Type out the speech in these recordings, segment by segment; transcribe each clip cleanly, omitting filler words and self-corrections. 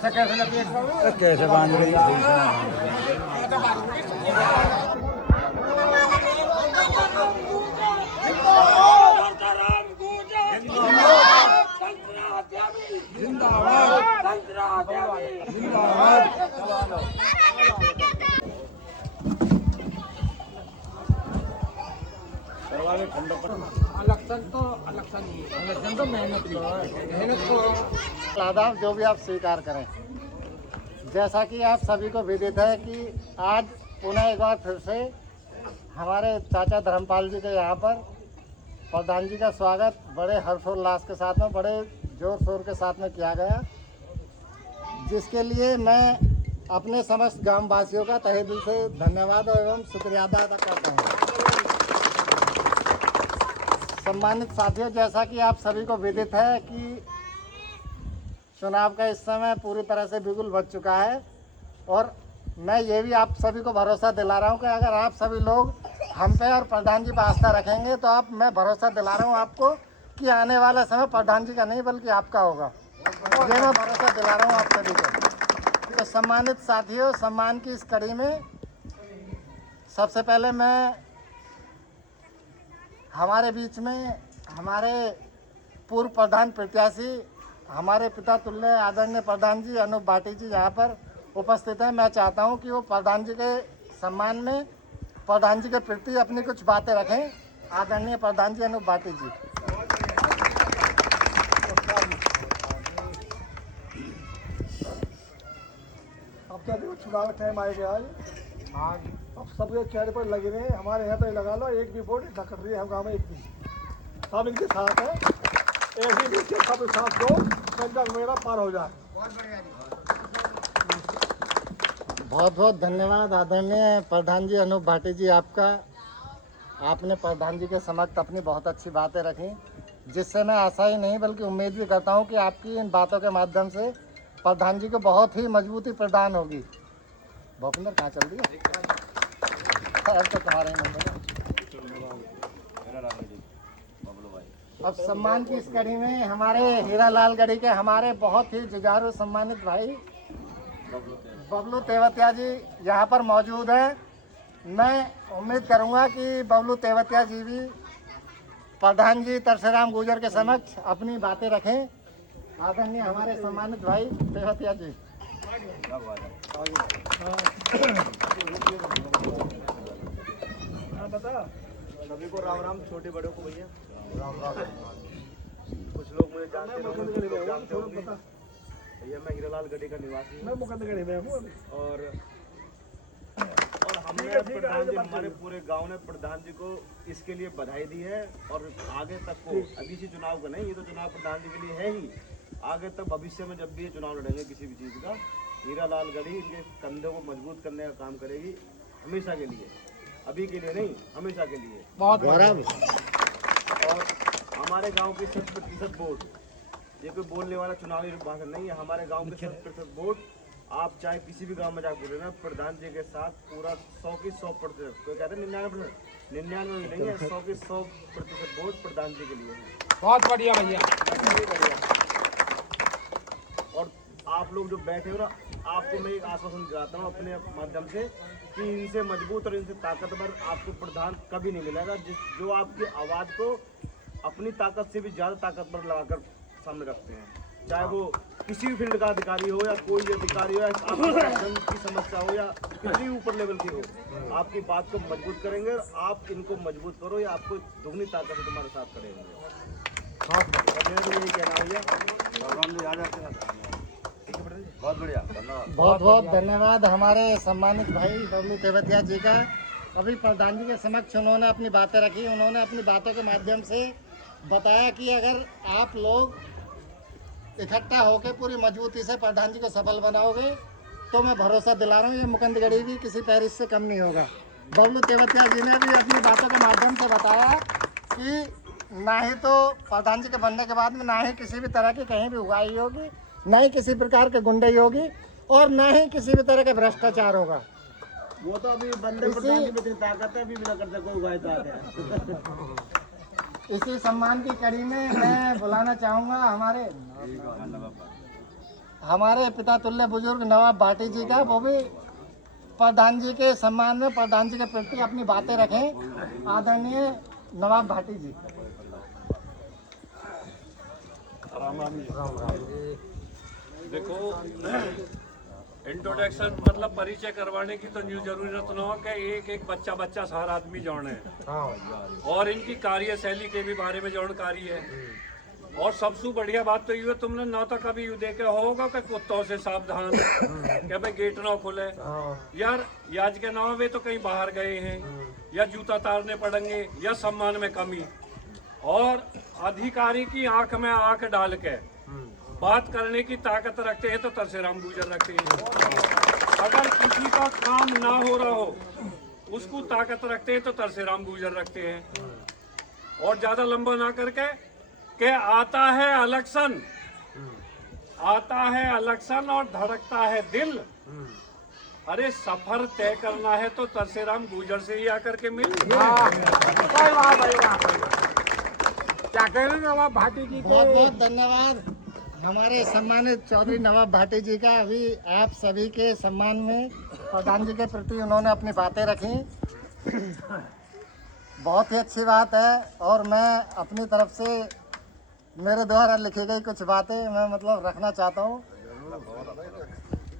कैसे बांध रही आदाब जो भी आप स्वीकार करें। जैसा कि आप सभी को विदित है कि आज पुनः एक बार फिर से हमारे चाचा धर्मपाल जी के यहाँ पर प्रधान जी का स्वागत बड़े हर्षोल्लास के साथ में, बड़े जोर शोर के साथ में किया गया, जिसके लिए मैं अपने समस्त गांव वासियों का तहे दिल से धन्यवाद एवं शुक्रिया अदा करता हूँ। सम्मानित साथियों, जैसा कि आप सभी को विदित है कि चुनाव का इस समय पूरी तरह से बिल्कुल बच चुका है और मैं ये भी आप सभी को भरोसा दिला रहा हूँ कि अगर आप सभी लोग हम पे और प्रधान जी पर आस्था रखेंगे तो मैं भरोसा दिला रहा हूँ आपको कि आने वाला समय प्रधान जी का नहीं बल्कि आपका होगा। ये मैं भरोसा दिला रहा हूँ आप सभी को। तो सम्मानित साथियों, सम्मान की इस कड़ी में सबसे पहले मैं हमारे बीच में हमारे पूर्व प्रधान प्रत्याशी, हमारे पिता तुल्य आदरणीय प्रधान जी अनूप भाटी जी यहाँ पर उपस्थित हैं। मैं चाहता हूँ कि वो प्रधान जी के सम्मान में प्रधान जी के प्रति अपनी कुछ बातें रखें। आदरणीय प्रधान जी अनूप भाटी जी। अब तो देखो चुनाव टाइम आएगा आज अब सबके चेहरे पर लगे रहे, हमारे यहाँ पे लगा लो एक भी वोट ना कर रही है हम गाँव में, एक भी सब इनके साथ है, ऐसे भी सब साथ दो संजय मेरा पार हो जाए। बहुत बहुत धन्यवाद आदरणीय प्रधान जी अनूप भाटी जी आपका। आपने प्रधान जी के समक्ष अपनी बहुत अच्छी बातें रखी, जिससे मैं आशा ही नहीं बल्कि उम्मीद भी करता हूं कि आपकी इन बातों के माध्यम से प्रधान जी को बहुत ही मजबूती प्रदान होगी। भूपिंदर कहाँ चल रही है? अब तो तुम्हारा ही नंबर है। अब सम्मान की इस कड़ी में हमारे हीरालाल गढ़ी के हमारे बहुत ही जुझारू सम्मानित भाई बबलू तेवतिया जी यहाँ पर मौजूद हैं। मैं उम्मीद करूँगा कि बबलू तेवतिया जी भी प्रधान जी तरसेराम गुर्जर के समक्ष अपनी बातें रखें। आदरणीय हमारे सम्मानित भाई तेवतिया जी। बता सभी को राम राम, छोटे बड़ों को भैया राम राम। कुछ लोग मुझे जानते होंगे भैया, मैं हीरालाल गढ़ी का निवासी हूँ। मैं मुकंदगढ़ी में हूँ और हमने प्रधान जी, हमारे पूरे गांव ने प्रधान जी को इसके लिए बधाई दी है और आगे तक को, अभी से चुनाव का नहीं, ये तो चुनाव प्रधान जी के लिए है ही, आगे तक भविष्य में जब भी ये चुनाव लड़ेंगे किसी भी चीज़ का, हीरालाल गढ़ी इनके कंधों को मजबूत करने का काम करेगी, हमेशा के लिए, अभी के लिए नहीं, हमेशा के लिए। बहुत और हमारे गांव की 100% वोट, ये कोई बोलने वाला चुनावी भाषण नहीं है, हमारे गांव के 100% वोट, आप चाहे किसी भी गांव में जाकर बोले ना, प्रधान जी के साथ पूरा 100 की 100%, कोई कहते हैं 99%, 99 भी नहीं है, 100 की 100% वोट प्रधान जी के लिए है। बहुत बढ़िया भैया। और आप लोग जो बैठे हो ना, आपको मैं एक आश्वासन दिलाता हूँ अपने माध्यम से कि इनसे मजबूत और इनसे ताकतवर आपको प्रधान कभी नहीं मिलेगा, जो आपकी आवाज़ को अपनी ताकत से भी ज़्यादा ताकतवर लगाकर सामने रखते हैं, चाहे वो किसी भी फील्ड का अधिकारी हो या कोई भी अधिकारी हो या जन की समस्या हो या किसी ऊपर लेवल की हो, आपकी बात को मजबूत करेंगे और आप इनको मजबूत करो या आपको दुगनी ताकत से तुम्हारे साथ खड़े होंगे। मेरा तो यही कहना भैया। बहुत बढ़िया, धन्यवाद। बहुत बहुत धन्यवाद हमारे सम्मानित भाई बबलू तेवतिया जी का। अभी प्रधान जी के समक्ष उन्होंने अपनी बातें रखी, उन्होंने अपनी बातों के माध्यम से बताया कि अगर आप लोग इकट्ठा होकर पूरी मजबूती से प्रधान जी को सफल बनाओगे तो मैं भरोसा दिला रहा हूँ ये मुकंदगढ़ी भी किसी पैरिस से कम नहीं होगा। बबलू तेवतिया जी ने भी अपनी बातों के माध्यम से बताया कि ना ही तो प्रधान जी के बनने के बाद में ना ही किसी भी तरह की कहीं भी उगाही होगी, ना ही किसी प्रकार के गुंडाई होगी और ना ही किसी भी तरह का भ्रष्टाचार होगा। वो तो अभी बंदे प्रधान जी में इतनी ताकत है, अभी बिना करते कोई उगाई है। इसी सम्मान की कड़ी में मैं बुलाना चाहूँगा हमारे हमारे पिता तुल्य बुजुर्ग नवाब भाटी जी का, वो भी प्रधान जी के सम्मान में, प्रधान जी के प्रति अपनी बातें रखें। आदरणीय नवाब भाटी जी। देखो, इंट्रोडक्शन मतलब परिचय करवाने की तो न्यू जरूरत न हो कि एक बच्चा हर आदमी जाने और इनकी कार्यशैली के भी बारे में जानकारी है। और सबसे बढ़िया बात तो ये तुमने ना तो कभी यू देखे होगा कि कुत्तों से सावधान क्या भाई गेट ना खुले यार, आज के नाव वे तो कहीं बाहर गए हैं या जूता तारने पड़ेंगे या सम्मान में कमी, और अधिकारी की आंख में आंख डाल के बात करने की ताकत रखते हैं तो तरसेराम गुर्जर रखते हैं। अगर किसी का काम ना हो रहा हो उसको ताकत रखते हैं तो तरसेराम गुर्जर रखते हैं। और ज्यादा लंबा ना करके के आता है इलेक्शन और धड़कता है दिल। अरे सफर तय करना है तो तरसेराम गुर्जर से ही आकर के मिल। क्या कह रहे हैं नवाब भाटी जी? बहुत बहुत धन्यवाद हमारे सम्मानित चौधरी नवाब भाटी जी का। अभी आप सभी के सम्मान में प्रधान जी के प्रति उन्होंने अपनी बातें रखी, बहुत ही अच्छी बात है। और मैं अपनी तरफ से मेरे द्वारा लिखी गई कुछ बातें मैं मतलब रखना चाहता हूँ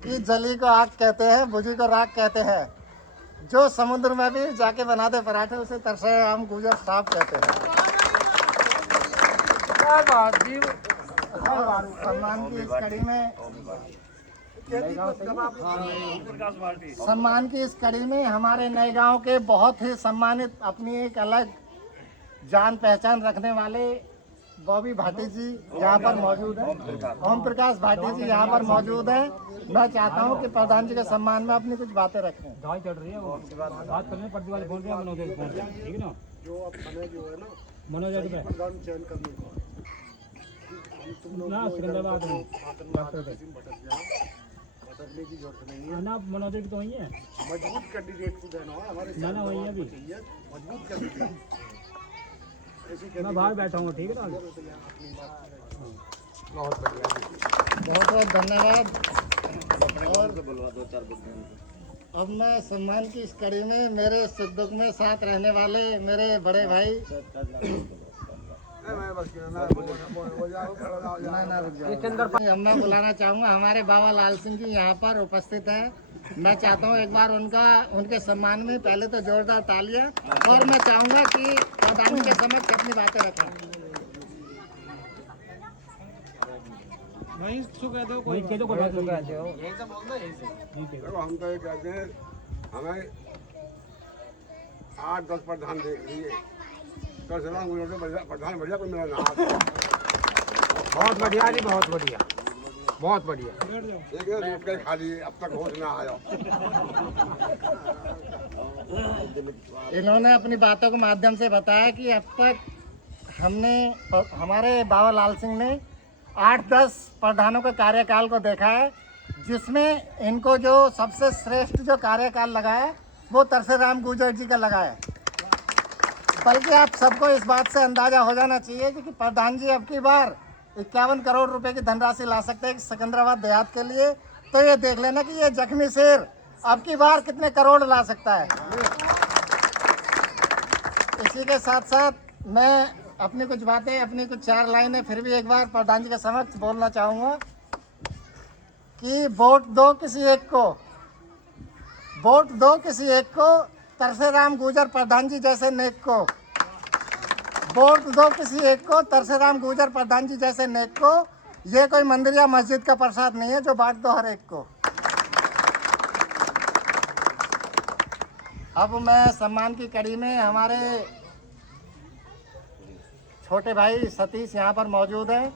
कि जली को आग कहते हैं, बुझी को राख कहते हैं, जो समुद्र में भी जाके बना दे पराठे उसे तरसेराम गुर्जर साहब कहते हैं। सम्मान की इस कड़ी में हमारे नए गांव के बहुत ही सम्मानित, अपनी एक अलग जान पहचान रखने वाले बॉबी भाटी जी यहाँ पर मौजूद हैं, ओम प्रकाश भाटी जी यहाँ पर मौजूद हैं। मैं चाहता हूँ कि प्रधान जी के सम्मान में अपनी कुछ बातें रखें। दवाई चढ़ रही है वो बात करने पड़ती वाले बोल रहे हैं, मनोज फोन ठीक है ना, जो अब समय जो है ना मनोज प्रधान चयन करने का ना सिकंदराबाद में बदलने की जरूरत नहीं है ना, मनोज की तो वही है, मजबूत कैंडिडेट को देना है हमारे ना ना वही है अभी, मजबूत कैंडिडेट ऐसी मैं बाहर बैठा हूँ ठीक है ना। बहुत बढ़िया, बहुत बहुत धन्यवाद। और अब मैं सम्मान की इस कड़ी में मेरे सुख दुख में साथ रहने वाले मेरे बड़े भाई मैं बुलाना चाहूँगा हमारे बाबा लाल सिंह जी यहाँ पर उपस्थित है। मैं चाहता हूँ एक बार उनके सम्मान में पहले तो जोरदार तालियां, और मैं चाहूँगा कि प्रधान जी के समक्ष अपनी बातें रखें। वही कह दो कोई बात नहीं हम तो ये कहते हैं हमें 8-10 प्रधान देख लिए तरसेराम गुर्जर से प्रधान बढ़िया कोई मेरा नाम। बहुत बढ़िया जी, बहुत बढ़िया, बहुत बढ़िया। एक रूट का खाली अब तक होश ना आया। इन्होंने अपनी बातों के माध्यम से बताया कि अब तक हमारे बाबा लाल सिंह ने 8-10 प्रधानों के कार्यकाल को देखा है, जिसमें इनको जो सबसे श्रेष्ठ जो कार्यकाल लगा है वो तरसेराम गुर्जर जी का लगा है। बल्कि आप सबको इस बात से अंदाजा हो जाना चाहिए कि प्रधान जी अब की बार 51 करोड़ रुपए की धनराशि ला सकते हैं सिकंदराबाद देहात के लिए। तो ये देख लेना कि ये जख्मी शेर अब की बार कितने करोड़ ला सकता है। इसी के साथ साथ मैं अपनी कुछ बातें, अपनी कुछ 4 लाइनें फिर भी एक बार प्रधान जी के समक्ष बोलना चाहूँगा कि वोट दो किसी एक को, वोट दो किसी एक को, तरसेराम गुर्जर प्रधान जी जैसे नेक को। वोट दो किसी एक को, तरसेराम गुर्जर प्रधान जी जैसे नेक को। ये कोई मंदिर या मस्जिद का प्रसाद नहीं है जो बांट दो हर एक को। अब मैं सम्मान की कड़ी में हमारे छोटे भाई सतीश यहाँ पर मौजूद हैं।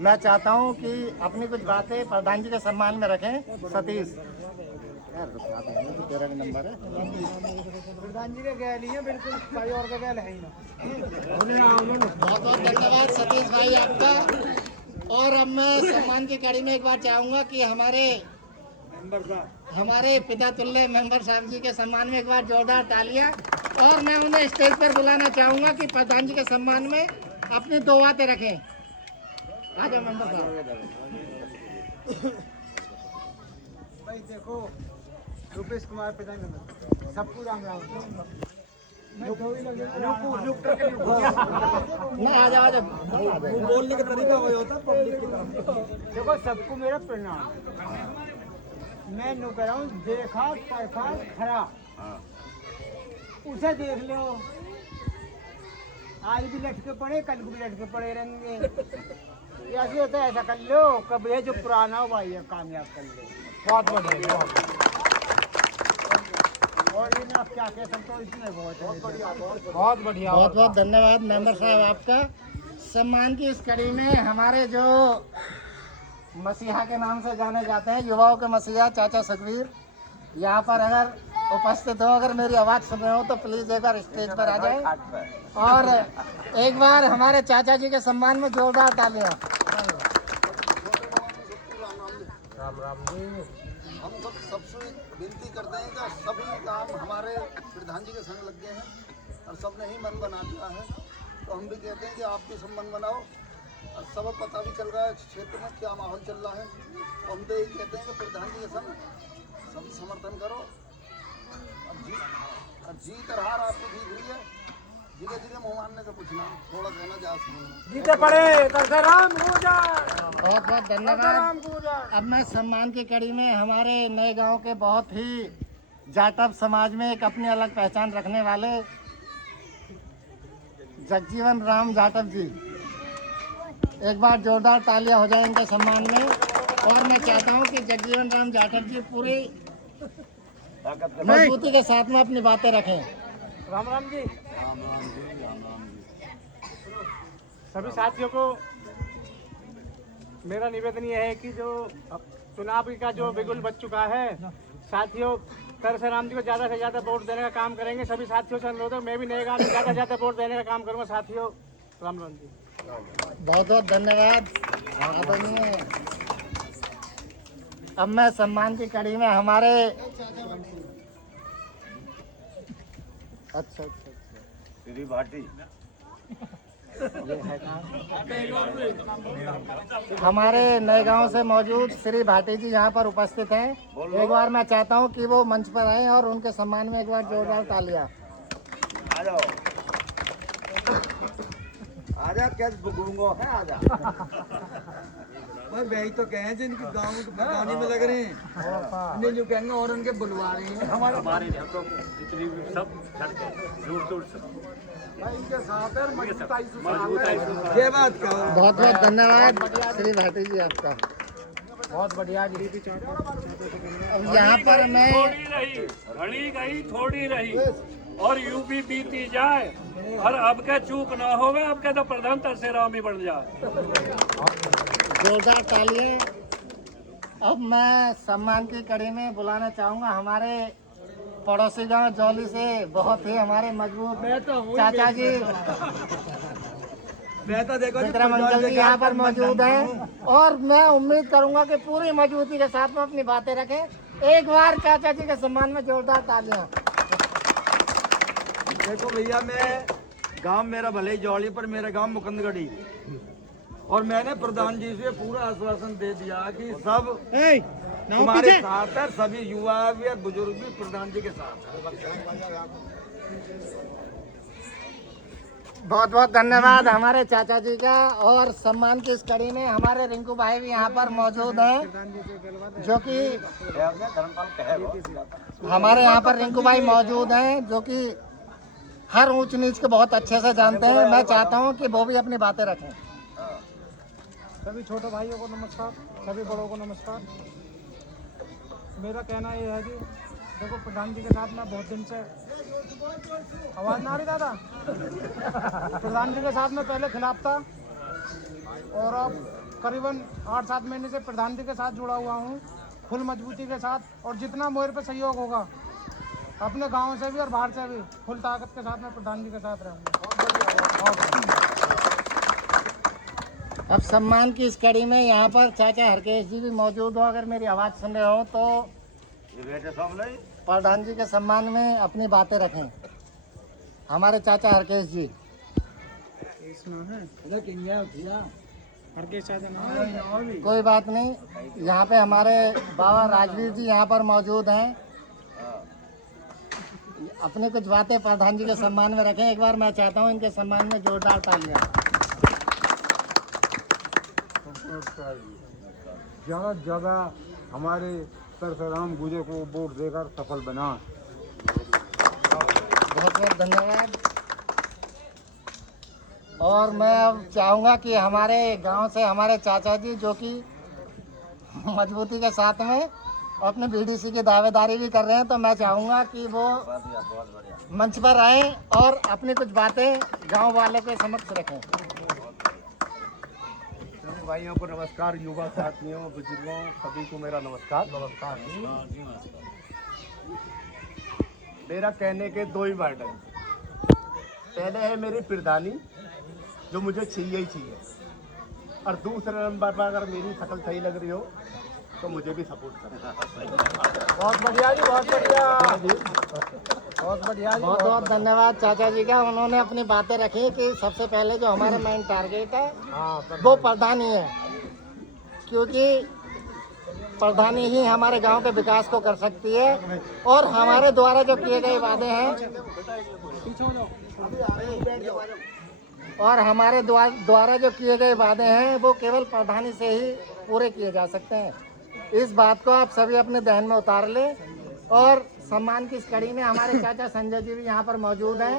मैं चाहता हूँ कि अपनी कुछ बातें प्रधान जी के सम्मान में रखें। सतीश तेरा नंबर है। प्रधान जी का गैल ही है, बिल्कुल भाई और का गैल है ही ना। बहुत बहुत धन्यवाद सतीश भाई आपका। और अब मैं सम्मान की कड़ी में एक बार चाहूँगा कि हमारे पिता तुल्य मेंबर साहब जी के सम्मान में एक बार जोरदार तालियां। और मैं उन्हें स्टेज पर बुलाना चाहूँगा कि प्रधान जी के सम्मान में अपनी 2 बातें रखें। आ जाओ मेंबर साहब। देखो रुपेश कुमार प्रधान सबको राम राम। ना आ जाओ बोलने का तरीका वही होता है पब्लिक की तरफ। देखो सबको मेरा प्रणाम। मैं नु कह रहा हूँ देखा परखा खरा उसे देख लो। आज भी लटके पड़े कल को भी लटके पड़े रहेंगे। ऐसे होता है ऐसा कर लो कब ये जो पुराना हो भाई ये कामयाब कर लो। बहुत बढ़िया। और ये आप क्या कह सकते हो इसमें बहुत बढ़िया। बहुत बढ़िया। बहुत बहुत धन्यवाद मेंबर साहब आपका। सम्मान की इस कड़ी में हमारे जो मसीहा के नाम से जाने जाते हैं, युवाओं के मसीहा चाचा सुखवीर यहाँ पर अगर उपस्थित हो, अगर मेरी आवाज़ सुन रहे हो तो प्लीज़ एक बार स्टेज पर आ जाए और एक बार हमारे चाचा जी के सम्मान में जोरदार तालियां। राम राम जी। हम सब सबसे विनती करते हैं कि सभी काम हमारे प्रधान जी के संग लग गए हैं और सबने ही मन बना दिया है, तो हम भी कहते हैं कि आप भी सब मन बनाओ। और सब पता भी चल रहा है क्षेत्र में क्या माहौल चल रहा है, तो हम तो यही कहते हैं कि प्रधान जी के संग सभी समर्थन करो और जीत और हार आपको दिख रही है। जीते जीते मुँह मारने से कुछ ना, थोड़ा कहना जा सकते जीते पड़े राम गुजर। बहुत बहुत धन्यवाद। अब मैं सम्मान की कड़ी में हमारे नए गांव के बहुत ही जाटव समाज में एक अपनी अलग पहचान रखने वाले जगजीवन राम जाटव जी, एक बार जोरदार तालियां हो जाए इनके सम्मान में। और मैं चाहता हूं कि जगजीवन राम जाटव जी पूरी मजबूती के साथ में अपनी बातें रखें। राम राम जी। सभी साथियों को मेरा निवेदन ये है कि जो चुनाव का जो बिगुल बच चुका है, साथियों परशुराम जी को ज़्यादा से ज़्यादा वोट देने का काम करेंगे। सभी साथियों से अनुरोध है, मैं भी नए गाँव में ज़्यादा से ज़्यादा वोट देने का काम करूँगा। साथियों राम राम जी। बहुत बहुत धन्यवाद आदरणीय। अब मैं सम्मान की कड़ी में हमारे अच्छा श्री भाटी हमारे नए गांव से मौजूद श्री भाटी जी यहाँ पर उपस्थित हैं। एक बार मैं चाहता हूँ कि वो मंच पर आए और उनके सम्मान में एक बार जोरदार तालियां। आ जाओ आजा क्या बुगूंगो है आजा। भाई वही तो कहे जिनके गाँव के प्रधानी में लग रहे हैं, इन्हें जो कहेंगे और उनके बुलवा रहे हैं। हमारे तो जितनी भी सब दूर दूर से इनके साथ है मजबूताई से ये बात कहो। बहुत बहुत धन्यवाद श्री भाटी जी आपका। बहुत बढ़िया जी। अब यहाँ पर मैं थोड़ी रही घड़ी गई थोड़ी रही और यूपी बीती जाए और अब के चूक ना होवे, अब के तो प्रधान तरसेराम ही बन जाए। जोरदार तालियां। अब मैं सम्मान की कड़ी में बुलाना चाहूँगा हमारे पड़ोसी गांव जौली से बहुत ही हमारे मजबूत चाचा जी विक्रम अंकल जी यहाँ पर मौजूद हैं और मैं उम्मीद करूंगा कि पूरी मजबूती के साथ में अपनी बातें रखें। एक बार चाचा जी के सम्मान में जोरदार तालियां। देखो भैया, मैं गांव मेरा भले ही जौली पर मेरा गांव मुकंदगढ़ी, और मैंने प्रधान जी से पूरा आश्वासन दे दिया कि सब तुम्हारे साथ है, सभी युवा भी और बुजुर्ग भी प्रधान जी के साथ है। बहुत बहुत धन्यवाद हमारे चाचा जी का। और सम्मान की इस कड़ी में हमारे रिंकू भाई भी यहाँ पर मौजूद हैं, जो कि हमारे यहाँ पर रिंकू भाई मौजूद हैं, जो कि हर ऊंच नीच को बहुत अच्छे से जानते हैं। मैं चाहता हूँ कि वो भी अपनी बातें रखें। सभी छोटे भाइयों को नमस्कार, सभी बड़ों को नमस्कार। मेरा कहना ये है कि देखो, प्रधान जी के साथ मैं बहुत दिन से आवाज़ ना आ रही दादा प्रधान जी के साथ मैं पहले खिलाफ था और अब करीबन 8-7 महीने से प्रधान जी के साथ जुड़ा हुआ हूँ फुल मजबूती के साथ। और जितना मेरे पे सहयोग होगा अपने गांव से भी और बाहर से भी फुल ताकत के साथ मैं प्रधान जी के साथ रहूँगा। अब सम्मान की इस कड़ी में यहाँ पर चाचा हरकेश जी भी मौजूद हो, अगर मेरी आवाज़ सुन रहे हो तो प्रधान जी के सम्मान में अपनी बातें रखें। हमारे चाचा हरकेश जी। कोई बात नहीं। यहाँ पे हमारे बाबा राजवीर जी यहाँ पर मौजूद हैं। अपने कुछ बातें प्रधान जी के सम्मान में रखें। एक बार मैं चाहता हूँ इनके सम्मान में जोरदार तालियां। ज़्यादा से ज़्यादा हमारे परशुराम गुजर को वोट देकर सफल बना। बहुत बहुत धन्यवाद। और मैं अब चाहूँगा कि हमारे गांव से हमारे चाचा जी जो कि मजबूती के साथ में अपने बीडीसी की दावेदारी भी कर रहे हैं, तो मैं चाहूँगा कि वो मंच पर आए और अपनी कुछ बातें गांव वालों के समक्ष रखें। भाइयों को नमस्कार, युवा साथियों, बुजुर्गों, सभी को मेरा नमस्कार। मेरा कहने के दो ही वर्ड हैं। पहले है मेरी प्रधानी जो मुझे चाहिए ही चाहिए, और दूसरे नंबर पर अगर मेरी शक्ल सही लग रही हो तो मुझे भी सपोर्ट करना। बहुत बढ़िया जी, बहुत बढ़िया, बहुत बढ़िया जी। बहुत बहुत धन्यवाद चाचा जी का। उन्होंने अपनी बातें रखी कि सबसे पहले जो हमारा मेन टारगेट है वो प्रधानी है, क्योंकि प्रधानी ही हमारे गांव के विकास को कर सकती है। और हमारे द्वारा जो किए गए वादे हैं जो किए गए वादे हैं वो केवल प्रधानी से ही पूरे किए जा सकते हैं। इस बात को आप सभी अपने ध्यान में उतार लें। और सम्मान की इस कड़ी में हमारे चाचा संजय जी भी यहाँ पर मौजूद हैं।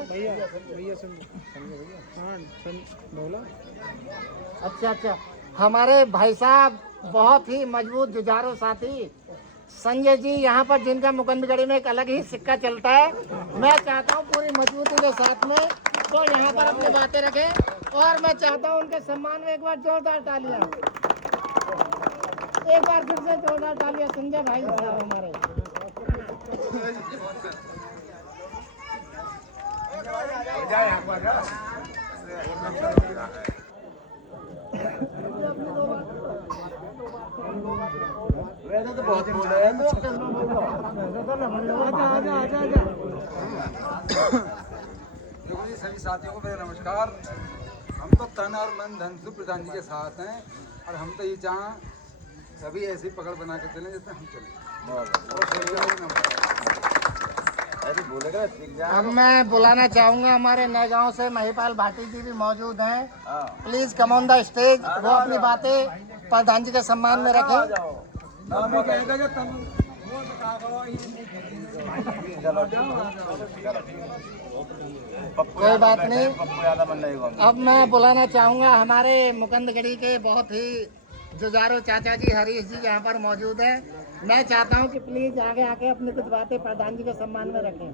अच्छा, हमारे भाई साहब बहुत ही मजबूत जुझारू साथी संजय जी यहाँ पर, जिनका मुकंदगढ़ी में एक अलग ही सिक्का चलता है। मैं चाहता हूँ पूरी मजबूती के साथ में तो यहाँ पर अपनी बातें रखें। और मैं चाहता हूँ उनके सम्मान में एक बार जोरदार तालियां, एक बार फिर से जोरदार तालियां संजय भाई साहब हमारे। वैसे तो बहुत बोल रहे हैं। देखो जी, सभी साथियों को मेरा नमस्कार। हम तो तन और मन धन से प्रधान जी के साथ हैं, और हम तो ये चाहें सभी ऐसी पकड़ बना के चलें जैसे हम चलें। अब मैं बुलाना चाहूँगा हमारे नए गांव से महिपाल भाटी जी भी मौजूद हैं। Please come on the stage. वो अपनी बातें प्रधान जी के सम्मान में रखें। कोई बात नहीं। अब मैं बुलाना चाहूँगा हमारे मुकंदगढ़ी के बहुत ही जुझारू चाचा जी हरीश जी यहाँ पर मौजूद हैं। मैं चाहता हूँ कि प्लीज आगे आके अपनी कुछ बातें प्रधान जी के सम्मान में रखें।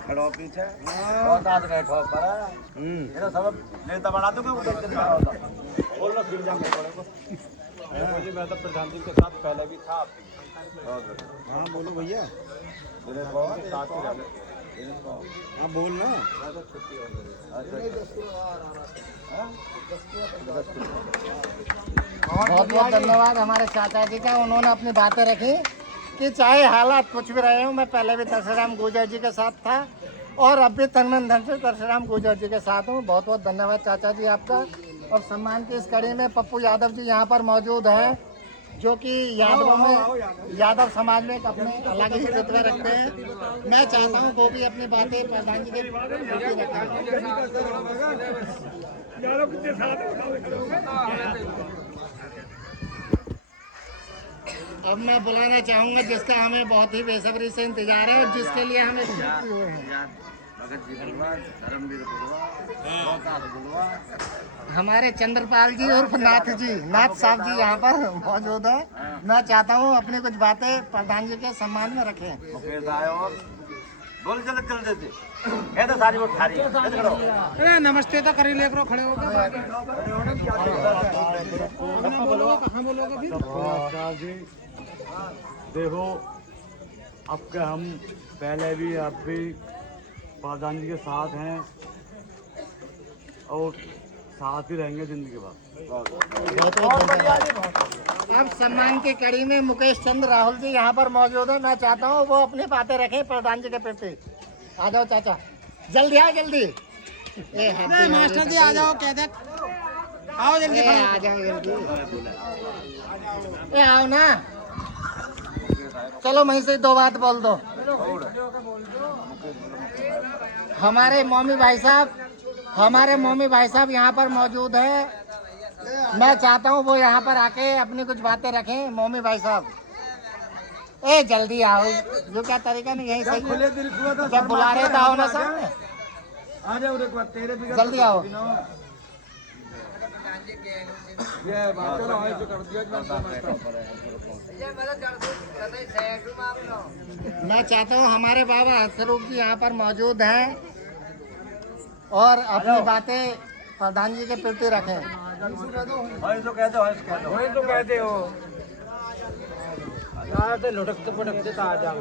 खड़ो पीछे नेता बना दूंगा। मैं तो प्रधान जी के साथ पहले भी था। हाँ बोलो भैया, हाँ बोलना। बहुत बहुत धन्यवाद हमारे चाचा जी का। उन्होंने अपनी बातें रखी कि चाहे हालात कुछ भी रहे हो, मैं पहले भी परशुराम गुर्जर जी के साथ था और अब भी तन मन धन से परशुराम गुर्जर जी के साथ हूँ। बहुत बहुत धन्यवाद चाचा जी आपका। और सम्मान की इस कड़ी में पप्पू यादव जी यहाँ पर मौजूद हैं, जो कि यादव समाज में एक अपने अलग ही रुतबा रखते हैं। मैं चाहता हूँ वो भी अपनी बातें प्रधान जी के अब मैं बुलाना चाहूँगा जिसका हमें बहुत ही बेसब्री से इंतजार है और जिसके लिए हमें हुए हैं, हमारे चंद्रपाल जी और नाथ साहब जी यहाँ पर मौजूद है। मैं चाहता हूँ अपनी कुछ बातें प्रधान जी के सम्मान में रखें। बोल चल देते ये तो सारी वोट खारी है। नमस्ते तो करी ले खड़े होकर देखो, अब के हम पहले भी अब भी प्रधान जी के साथ हैं और साथ ही रहेंगे जिंदगी भर। अब सम्मान की कड़ी में मुकेश चंद्र राहुल जी यहाँ पर मौजूद है। मैं चाहता हूँ वो अपनी बातें रखें प्रधान जी के प्रति। आ जाओ चाचा। जल्दी आओ जल्दी। मास्टर जी आ जाओ, कह दे आओ जल्दी। आ जाओ जल्दी, आओ ना। चलो वहीं से 2 बात बोल दो। हमारे मौमी भाई साहब यहाँ पर मौजूद है। मैं चाहता हूँ वो यहाँ पर आके अपनी कुछ बातें रखें। मौमी भाई साहब जल्दी आओ, जो क्या तरीका नहीं यही सही खुले दिल हुआ था, जब बुला रहे तो आओ ना सामने, आ जाओ एक बार तेरे भी जल्दी आओ। ये बात चलो आए तो कर दिया। मैं चाहता हूँ हमारे बाबा स्वरूप जी यहाँ पर मौजूद हैं और अपनी बातें प्रधान जी के प्रति रखें। वही तो कहते हो लुटकते पटकते तो आ जाओ।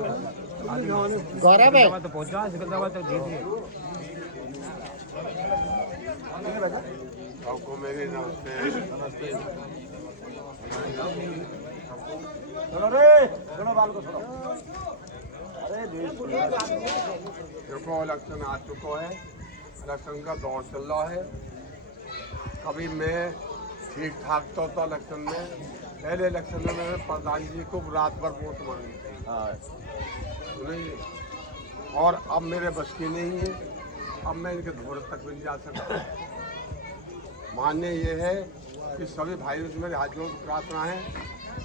गौरव है तो पहुंचा सिकंदराबाद तक दे दिए। आपको मेरे नमस्ते। चलो रे, चलो बाल को छोड़ो। अरे देखो इलेक्शन आ चुका है, इलेक्शन का दौर चल रहा है। कभी मैं ठीक ठाक तो था इलेक्शन में, पहले इलेक्शन में मैंने प्रधान जी को रात भर वोट मांगी नहीं, और अब मेरे बस की नहीं है। अब मैं इनके धोरे तक भी नहीं जा सकता। मानने ये है कि सभी भाइयों से मेरे हाथ जोड़ के प्रार्थना है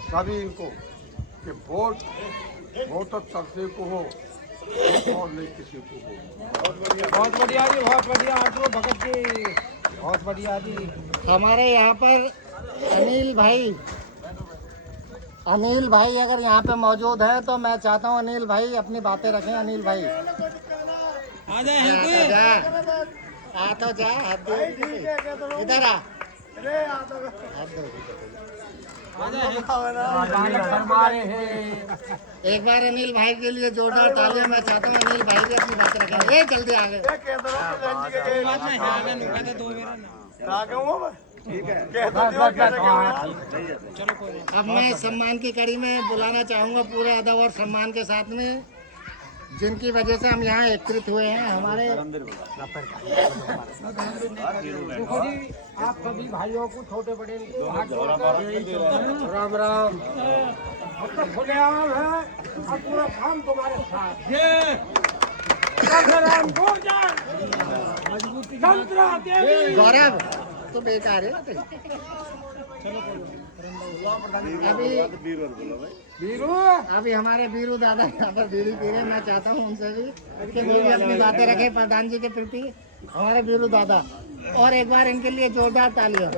सभी इनको कि वोट तो सबसे को हो और नहीं किसी को हो। बहुत बढ़िया जी, बहुत बढ़िया। आटो भगत जी बहुत बढ़िया जी। हमारे यहाँ पर अनिल भाई अगर यहाँ पे मौजूद है तो मैं चाहता हूँ अनिल भाई अपनी बातें रखें। अनिल भाई आ जाए आ तो जा, हाथ दो इधर आ, हाथ दो। एक बार अनिल भाई के लिए जोरदार तालियां। मैं चाहता हूँ अनिल भाई भी अपनी बातें रखें। जल्दी आ गए। अब मैं सम्मान की कड़ी में बुलाना चाहूँगा पूरे अदब और सम्मान के साथ में, जिनकी वजह से हम यहाँ एकत्रित हुए हैं। हमारे देखो जी, आप सभी भाइयों को छोटे बड़े राम राम। अब तो खुलेआम है, अब पूरा काम तुम्हारे साथ। गौरव तो बेकार है। अभी हमारे बीरू दादा यहाँ पर बीड़ी पी रहे। मैं चाहता हूँ उनसे भी कि वो भी अपनी बातें रखें प्रधान जी के प्रति। हमारे बीरू दादा, और एक बार इनके लिए जोरदार तालियां।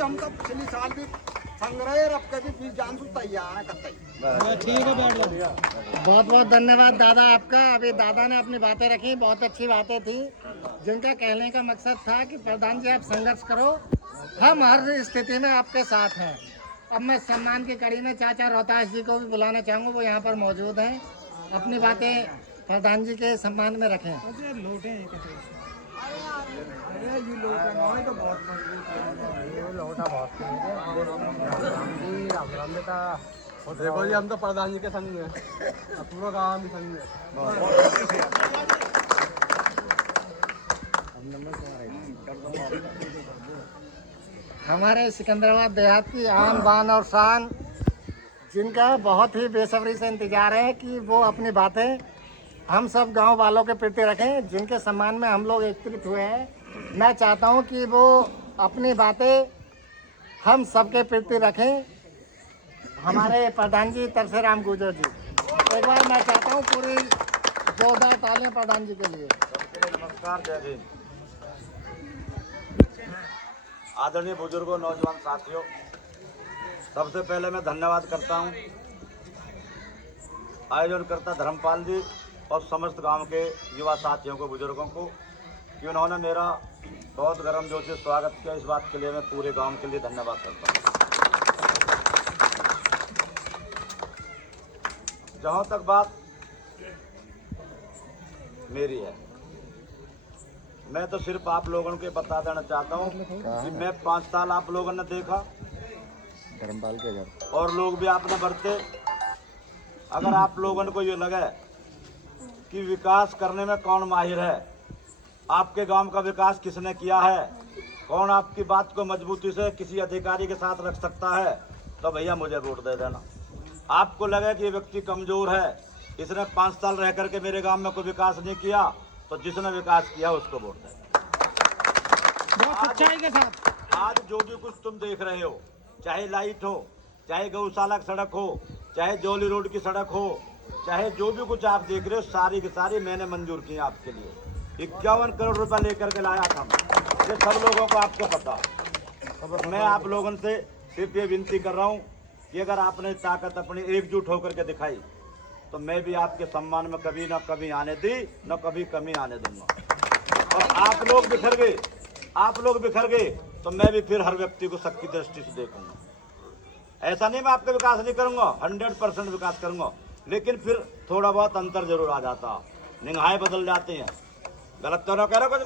हम तो पिछले साल भी संग्रह अब कभी भी जान तैयार करते। ठीक है, बैठ जाओ। बहुत बहुत धन्यवाद दादा आपका। अभी दादा ने अपनी बातें रखी, बहुत अच्छी बातें थी, जिनका कहने का मकसद था कि प्रधान जी आप संघर्ष करो, हम हर स्थिति में आपके साथ हैं। अब मैं सम्मान की कड़ी में चाचा रोहतास जी को भी बुलाना चाहूँगा, वो यहाँ पर मौजूद हैं। अपनी बातें प्रधान जी के सम्मान में रखें। देखो जी, हम तो प्रधान जी के संग में, पूरा गाँव भी संग में। हमारे सिकंदराबाद देहात की आन बान और शान, जिनका बहुत ही बेसब्री से इंतजार है कि वो अपनी बातें हम सब गांव वालों के प्रति रखें, जिनके सम्मान में हम लोग एकत्रित हुए हैं। मैं चाहता हूं कि वो अपनी बातें हम सबके प्रति रखें। हमारे प्रधान जी तरसेराम गुजर जी, एक बार मैं चाहता हूं पूरी जोरदार तालियां प्रधान जी के लिए। नमस्कार, जय भीम। आदरणीय बुजुर्गों, नौजवान साथियों, सबसे पहले मैं धन्यवाद करता हूं आयोजनकर्ता धर्मपाल जी और समस्त गांव के युवा साथियों को, बुजुर्गों को, कि उन्होंने मेरा बहुत गर्मजोशी से स्वागत किया। इस बात के लिए मैं पूरे गांव के लिए धन्यवाद करता हूं। जहां तक बात मेरी है, मैं तो सिर्फ आप लोगों को बता देना चाहता हूँ कि मैं 5 साल आप लोगों ने देखा, धर्मपाल के घर, और लोग भी आपने बरते। अगर आप लोगों को ये लगे कि विकास करने में कौन माहिर है, आपके गांव का विकास किसने किया है, कौन आपकी बात को मजबूती से किसी अधिकारी के साथ रख सकता है, तो भैया मुझे वोट दे देना। आपको लगे कि ये व्यक्ति कमजोर है, इसने 5 साल रह करके मेरे गांव में कोई विकास नहीं किया, तो जिसने विकास किया उसको वोट दें। बहुत सच्चाई के साथ आज जो भी कुछ तुम देख रहे हो, चाहे लाइट हो, चाहे गौशाला की सड़क हो, चाहे जौली रोड की सड़क हो, चाहे जो भी कुछ आप देख रहे हो, सारी की सारी मैंने मंजूर की आपके लिए। 51 करोड़ रुपया लेकर के लाया था मैं। ये सब लोगों को आपको पता। तो मैं आप लोगों से सिर्फ ये विनती कर रहा हूँ कि अगर आपने ताकत अपनी एकजुट होकर के दिखाई, तो मैं भी आपके सम्मान में कभी ना कभी आने दी, न कभी कमी आने दूंगा। और आप लोग बिखर गए तो मैं भी फिर हर व्यक्ति को सबकी दृष्टि से देखूंगा। ऐसा नहीं मैं आपका विकास नहीं करूंगा, 100% विकास करूंगा, लेकिन फिर थोड़ा बहुत अंतर जरूर आ जाता, निगाहें बदल जाती हैं। गलत तो ना कह रहा कुछ।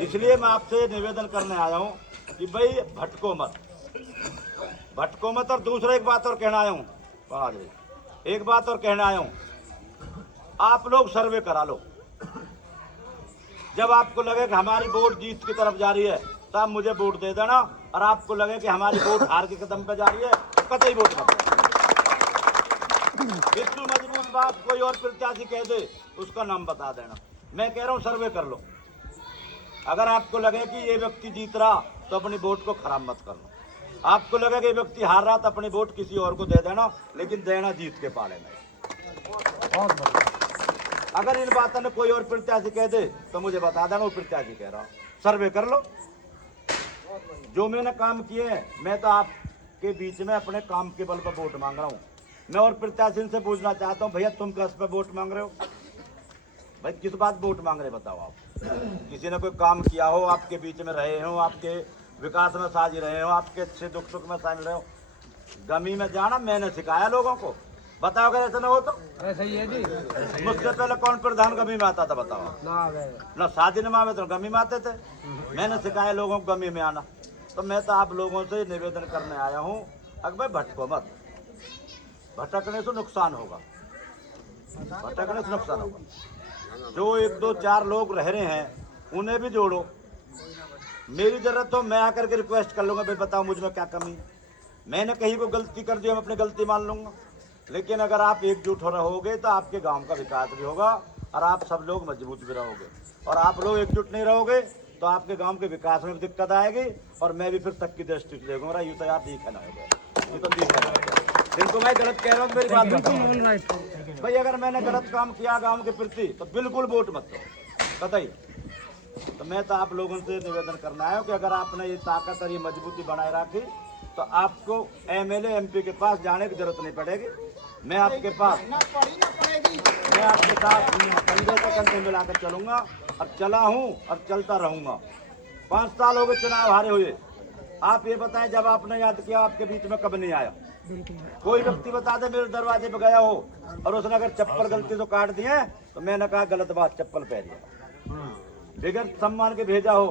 इसलिए मैं आपसे निवेदन करने आया हूँ कि भाई भटको मत। और दूसरा एक बात और कहना आया हूँ, आप लोग सर्वे करा लो। जब आपको लगे कि हमारी वोट जीत की तरफ जा रही है, तो आप मुझे वोट दे देना, और आपको लगे कि हमारी वोट हार के कदम पे जा रही है, तो कतई वोट मत देना। इतनी मजबूत बात कोई और प्रत्याशी कह दे, उसका नाम बता देना। मैं कह रहा हूँ सर्वे कर लो। अगर आपको लगे कि ये व्यक्ति जीत रहा, तो अपनी वोट को खराब मत करना। आपको लगे कि ये व्यक्ति हार रहा, तो अपनी वोट किसी और को दे देना, लेकिन देना जीत के पाले में। अगर इन बातों में कोई और प्रत्याशी कह दे, तो मुझे बता देना वो प्रत्याशी कह रहा हूँ। सर्वे कर लो। जो मैंने काम किए हैं, मैं तो आपके बीच में अपने काम के बल पर वोट मांग रहा हूँ। मैं और प्रत्याशी से पूछना चाहता हूँ, भैया तुम किस पे वोट मांग रहे हो? भाई किस बात वोट मांग रहे बताओ आप। किसी ने कोई काम किया हो, आपके बीच में रहे हो, आपके विकास में साझी रहे हो, आपके अच्छे दुख सुख में शामिल रहे हो। गमी में जाना मैंने सिखाया लोगों को, बताओ अगर ऐसा ना हो तो। ऐसा ही है जी। मुझसे पहले कौन प्रधान गमी में आता था बताओ? ना शादी में आवे तो गमी में आते थे। मैंने सिखाया लोगों को गमी में आना। तो मैं तो आप लोगों से निवेदन करने आया हूँ, अगर भाई भटको मत। भटकने से नुकसान होगा, जो 1 2 4 लोग रह रहे हैं उन्हें भी जोड़ो। मेरी जरूरत हो मैं आकर के रिक्वेस्ट कर लूँगा, भाई बताओ मुझ में क्या कमी है। मैंने कहीं को गलती कर दी, मैं अपनी गलती मान लूँगा। लेकिन अगर आप एकजुट हो रहोगे तो आपके गांव का विकास भी होगा, और आप सब लोग मजबूत भी रहोगे। और आप लोग एकजुट नहीं रहोगे तो आपके गांव के विकास में भी दिक्कत आएगी, और मैं भी फिर तक की दृष्टि से देखूंगा। यूँ तो यार दिखना होगा, ये तो दिखना होगा। जिनको मैं गलत कह रहा हूँ मेरी बात बताओ भाई। अगर मैंने गलत काम किया गांव के प्रति, तो बिल्कुल वोट मत दो कतई। तो मैं तो आप लोगों से निवेदन करना है कि अगर आपने ये ताकत और ये मजबूती बनाए रखी, तो आपको MLA MP के पास जाने की जरूरत नहीं पड़ेगी। मैं आपके साथ कंधे से कंधे मिलाकर चलूंगा, और चला हूँ और चलता रहूंगा। 5 साल हो गए चुनाव हारे हुए। आप ये बताएं, जब आपने याद किया आपके बीच में कब नहीं आया? कोई व्यक्ति बता दे मेरे दरवाजे पे गया हो और उसने अगर चप्पल गलती से काट दिए, तो मैंने कहा गलत बात, चप्पल पहनिए। बगैर सम्मान के भेजा हो,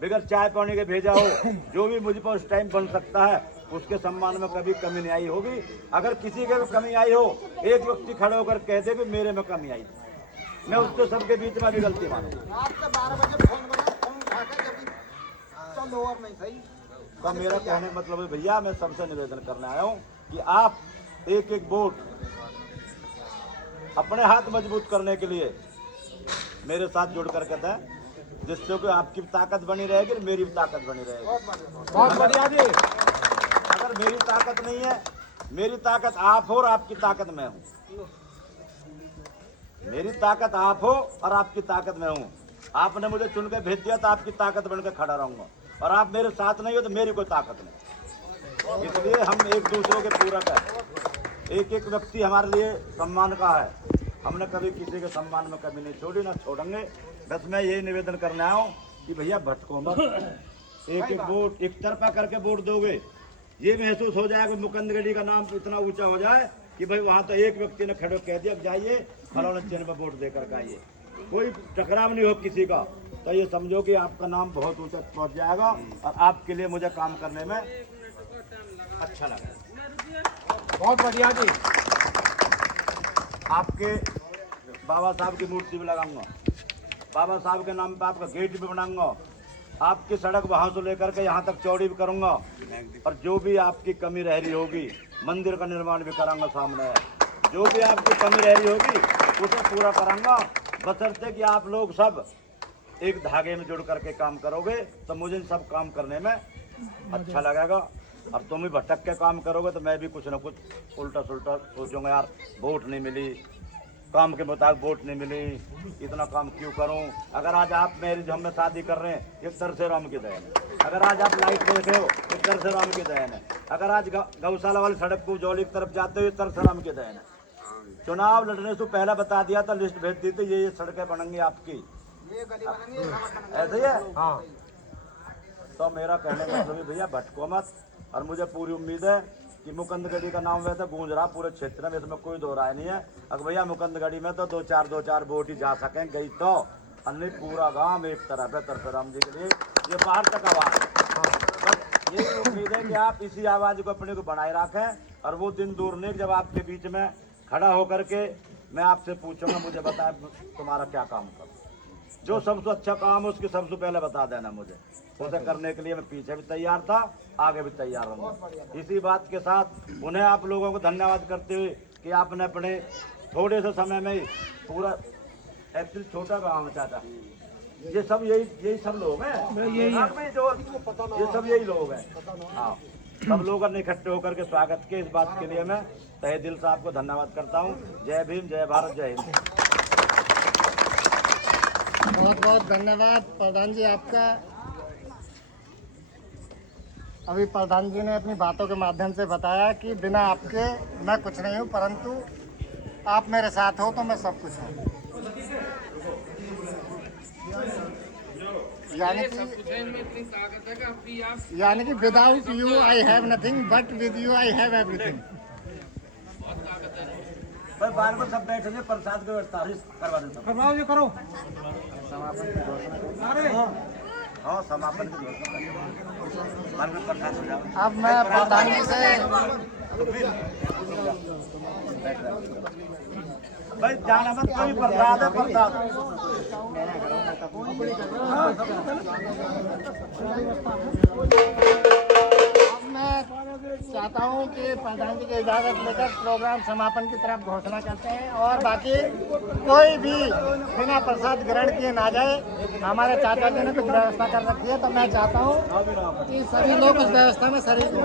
बगैर चाय पानी के भेजा हो, जो भी मुझ पर उस टाइम बन सकता है, उसके सम्मान में कभी कमी नहीं आई होगी। अगर किसी के कमी आई हो, एक व्यक्ति खड़े होकर कह दे कि मेरे में कमी आई, मैं उसके सबके बीच में भी गलती मानूंगा। तो मेरा कहने का मतलब है भैया, मैं सबसे निवेदन करने आया हूँ कि आप एक एक वोट अपने हाथ मजबूत करने के लिए मेरे साथ जुड़ करके दें, जिससे कि आपकी ताकत बनी रहेगी, मेरी भी ताकत बनी रहेगी। बहुत बढ़िया जी। अगर मेरी ताकत नहीं है, मेरी ताकत आप हो और आपकी ताकत मैं हूँ। मेरी ताकत आप हो और आपकी ताकत मैं हूँ। आपने मुझे चुन के भेज दिया तो आपकी ताकत बनकर खड़ा रहूंगा, और आप मेरे साथ नहीं हो तो मेरी कोई ताकत नहीं। इसलिए हम एक दूसरे के पूरक है। एक एक व्यक्ति हमारे लिए सम्मान का है। हमने कभी किसी के सम्मान में कभी नहीं छोड़ी, ना छोड़ेंगे। बस मैं यही निवेदन करने आया हूँ कि भैया भटको मत। एक एक वोट एक तरफा करके वोट दोगे, ये महसूस हो जाएगा मुकंदगढ़ी का नाम इतना ऊंचा हो जाए कि भाई वहाँ तो एक व्यक्ति ने खड़े कह दिया जाइए फलाना चिन्ह पर वोट देकर के आइए, कोई टकराव नहीं हो किसी का। तो ये समझो कि आपका नाम बहुत ऊंचा पहुँच जाएगा, और आपके लिए मुझे काम करने में अच्छा लगेगा। बहुत बढ़िया जी। आपके बाबा साहब की मूर्ति भी लगाऊंगा, बाबा साहब के नाम पे आपका गेट भी बनाऊंगा, आपकी सड़क वहाँ से लेकर के यहाँ तक चौड़ी भी करूंगा, और जो भी आपकी कमी रह रही होगी मंदिर का निर्माण भी कराऊंगा। सामने है, जो भी आपकी कमी रह रही होगी उसे पूरा कराऊंगा, बशर्ते कि आप लोग सब एक धागे में जुड़ करके काम करोगे तो मुझे इन सब काम करने में अच्छा लगेगा। और तुम भी भटक के काम करोगे तो मैं भी कुछ ना कुछ उल्टा सुल्टा सोचूंगा, यार वोट नहीं मिली, काम के मुताबिक वोट नहीं मिली, इतना काम क्यों करूं। अगर आज आप मेरी हम में शादी कर रहे हैं, एक तरह से राम की दया है। अगर आज आप लाइट देख रहे हो, एक तरह से राम की दया है। अगर आज गौशाला वाली सड़क को जौली की तरफ जाते हो, एक तरह से राम की दया है। चुनाव लड़ने से पहले बता दिया था, लिस्ट भेज दी थी, ये सड़कें बनेंगी आपकी, ऐसे ही है। हाँ, तो मेरा कहने का मतलब भैया भटको मत। और मुझे पूरी उम्मीद है कि मुकंदगढ़ी का नाम वैसे गूंज रहा पूरे क्षेत्र में, इसमें कोई दो राय नहीं है। अगर भैया मुकंदगढ़ी में तो दो चार वोट ही जा सकें, गई तो अन्य पूरा गांव एक तरफ है तरफराम जी के लिए, ये बाहर तक आवाज है। बस ये उम्मीद है कि आप इसी आवाज को अपने को बनाए रखें। और वो दिन दूर नहीं जब आपके बीच में खड़ा होकर के मैं आपसे पूछूंगा, मुझे बताए तुम्हारा क्या काम करो, जो सबसे अच्छा काम है उसकी सबसे पहले बता देना मुझे। उसे करने के लिए मैं पीछे भी तैयार था, आगे भी तैयार हूँ। इसी बात के साथ उन्हें आप लोगों को धन्यवाद करते हुए कि आपने अपने थोड़े से समय में ही पूरा, एक्चुअली छोटा गाँव है चाचा, ये सब यही सब लोग हैं, ये सब यही लोग हैं। हाँ, सब लोगों ने इकट्ठे होकर के स्वागत के, इस बात के लिए मैं तहे दिल से आपको धन्यवाद करता हूँ। जय भीम, जय भारत, जय हिंद। बहुत बहुत धन्यवाद प्रधान जी आपका। अभी प्रधान जी ने अपनी बातों के माध्यम से बताया कि बिना आपके मैं कुछ नहीं हूँ, परंतु आप मेरे साथ हो तो मैं सब कुछ हूँ। यानी कि without you I have nothing, but with you I have everything. भाई बार बार सब बैठे हैं, प्रसाद की व्यवस्था करवा देता करवाओ, ये करो हाँ समापन की व्यवस्था प्रसाद हो जाओ। अब मैं प्रधान जी से भाई जाना मत, कोई प्रसाद है प्रसाद। अब मैं चाहता हूँ कि प्रधान जी की इजाज़त लेकर प्रोग्राम समापन की तरफ घोषणा करते हैं, और बाकी कोई भी बिना प्रसाद ग्रहण किए ना जाए। हमारे चाचा जी ने कुछ व्यवस्था कर रखी है, तो मैं चाहता हूँ कि सभी लोग उस व्यवस्था में शरीक हों।